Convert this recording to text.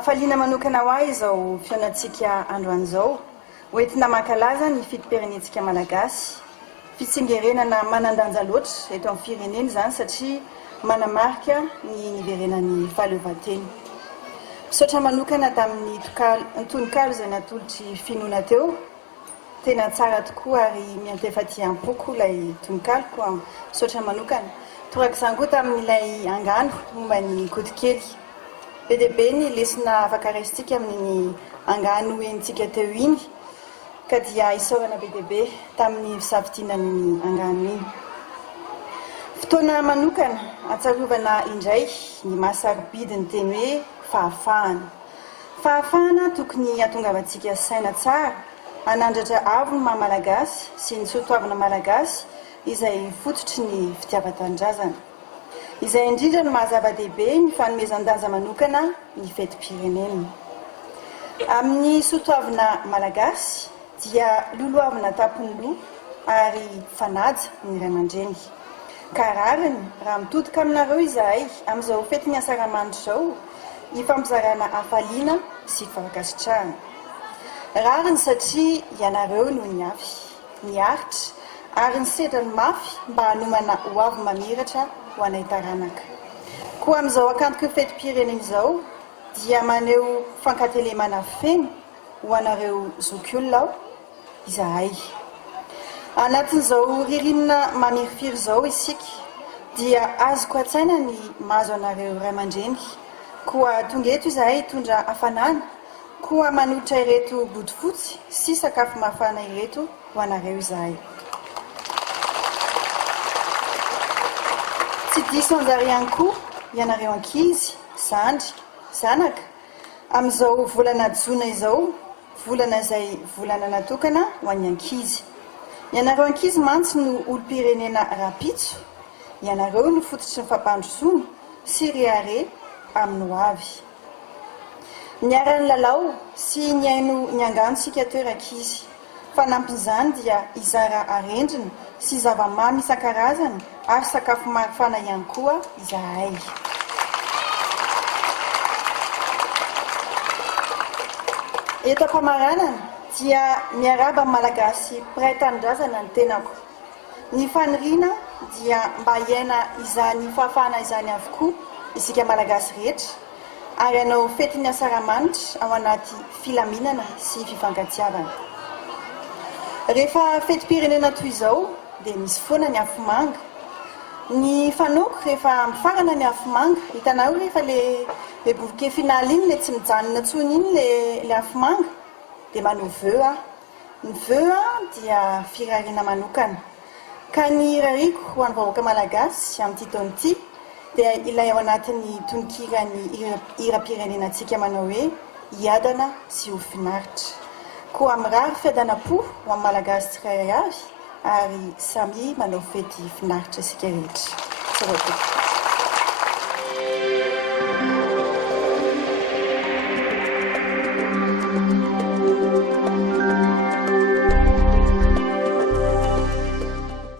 Afaliana manokana ho ahy izao fionatsika androany izao hoentina mankalaza ny fito-pirenentsika malagasy. Fitsingerenana manandanja loatra eto amin'ny firenena izany satria manamarika ny niverenan'ny fahaleovantena. Misaotra manokana tamin'ny tononkalo izay natolotry finoana teo. Tena tsara tokoa ary miantefaty am-poko ilay tononkalo. Misaotra manokana. Torak'izany koa tamin'ilay angano momba ny kotikely. Be dia be ny lesona afaka raisitsika amin'ny angano entsika teo iny ka dia isaorana be dia be tamin'ny fisafidianany angano iny. Fotoana manokana atsarovana indray ny mahasarobidy ny teny hoe fahafahana. Fahafahana tokony hatongavantsika saina tsara hanandratra avo ny maha-malagasy sy ny soatoavana malagasy izay fototry ny fitiavan-tanindrazana. Izay indrindra no mahazava-dehibe ny fanomezan-danja manokana ny fetim-pirenena. Amin'ny soatoavana malagasy dia loloavana tapon'ny loha ary fanaja ny Ray aman-dreny. Ka rariny raha mitodika aminareo izahay amin'izao fety ny asaramanitra izao hifampizarana hafaliana sy fankasitrahana. Rariny satria ianareo no niaritra ary ny sedra ny mafy mba hanomana ho avy mamiratra ho anay taranaka. Koa amin'izao akantoka fetim-pirenena izao dia maneho fankatelemana feno ho anareo zokiolona izahay. Anatin'izao ririnina mamirifiry izao isika dia azoko an-tsaina ny mahazo anareo Ray aman-dreny. Koa tonga eto izahay hitondra hafanana, koa manolotra ireto bodofotsy sy sakafo mafana ireto ho anareo izahay. Tsy diso anjara ihany koa ianareo ankizy, zandry, zanaka amin'izao volana Jona izao, volana izay volana natokana ho an'ny ankizy. Ianareo ankizy mantsy no olom-pirenena rapitso, ianareo no fototry ny fampandrosoana sy rehare amin'ny ho avy. Niara-ny lalao sy ny haino ny anganosika teo ankizy. Fanampin'izany dia izara arendrina sy zava-mamy isan-karazany ary sakafo mafana ihany koa izahay. Eto am-pamaranana dia miaraba malagasy mpiray tanindrazana ny tenako. Ny faniriana dia mba hiaina izany fahafahana izany avokoa isika malagasy rehetra ary hanao fety ny asaramanitra ao anaty filaminana sy fifankatsiavana. Rehefa fetim-pirenena toy izao dia misy foana ny afomanga. Ny fanoko rehefa mifarana ny afomanga, hitanao rehefa le bouquet final iny le tsy mijanona tsony iny le afomanga dia manao vœu aho. Ny vœu dia firariana manokana. Ka ny rariko ho an'ny vahoaka malagasy amin'ity taona ity dia ilay ao anatin'ny tononkirany hiram-pirenenantsika manao hoe hiadana sy ho finaritra. Koa mirary fiadanam-po ho amin'ny malagasy tsirairay avy ary samy manao fety finaritra isika rehetra.